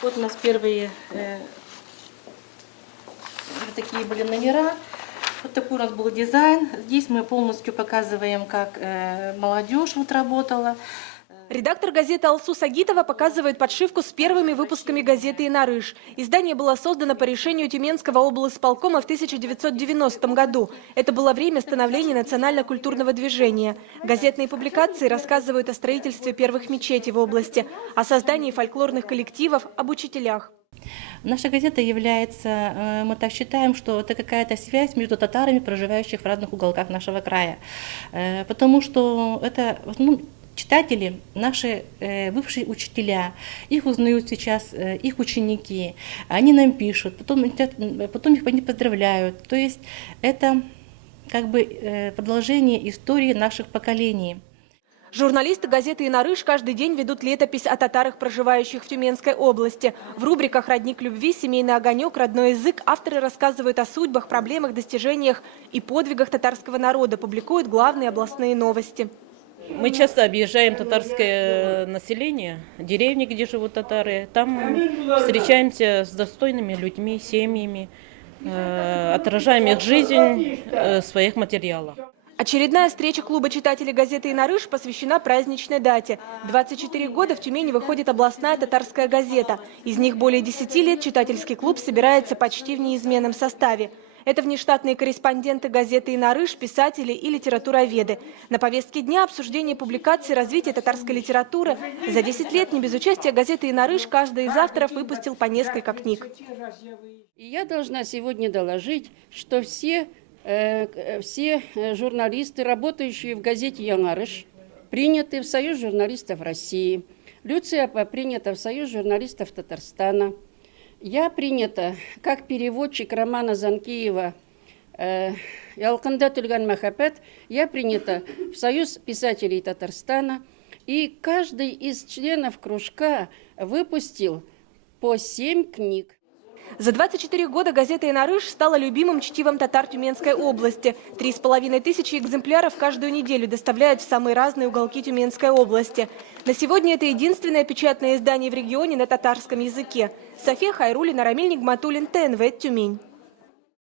Вот у нас первые такие были номера. Вот такой у нас был дизайн. Здесь мы полностью показываем, как молодежь вот работала. Редактор газеты Алсу Сагитова показывает подшивку с первыми выпусками газеты «Инарыш». Издание было создано по решению Тюменского облисполкома в 1990 году. Это было время становления национально-культурного движения. Газетные публикации рассказывают о строительстве первых мечетей в области, о создании фольклорных коллективов, об учителях. Наша газета является, мы так считаем, что это какая-то связь между татарами, проживающих в разных уголках нашего края. Потому что это читатели, наши бывшие учителя, их узнают сейчас их ученики, они нам пишут, потом их они поздравляют. То есть это как бы продолжение истории наших поколений. Журналисты газеты «Инарыш» каждый день ведут летопись о татарах, проживающих в Тюменской области. В рубриках «Родник любви», «Семейный огонек», «Родной язык» авторы рассказывают о судьбах, проблемах, достижениях и подвигах татарского народа, публикуют главные областные новости. Мы часто объезжаем татарское население, деревни, где живут татары. Там встречаемся с достойными людьми, семьями, отражаем их жизнь в своих материалах. Очередная встреча клуба читателей газеты «Инарыш» посвящена праздничной дате. 24 года в Тюмени выходит областная татарская газета. Из них более 10 лет читательский клуб собирается почти в неизменном составе. Это внештатные корреспонденты газеты «Инарыш», писатели и литературоведы. На повестке дня обсуждение публикаций развития татарской литературы. За 10 лет не без участия газеты «Инарыш» каждый из авторов выпустил по несколько книг. И я должна сегодня доложить, что все журналисты, работающие в газете «Инарыш», приняты в Союз журналистов России. Люция принята в Союз журналистов Татарстана. Я принята как переводчик романа Занкиева «Ялкында Тюльган Махапет». Я принята в Союз писателей Татарстана. И каждый из членов кружка выпустил по 7 книг. За 24 года газета «Инарыш» стала любимым чтивом татар Тюменской области. 3500 экземпляров каждую неделю доставляют в самые разные уголки Тюменской области. На сегодня это единственное печатное издание в регионе на татарском языке. София Хайруллина, Рамиль Нигматуллин, ТНВ, Тюмень.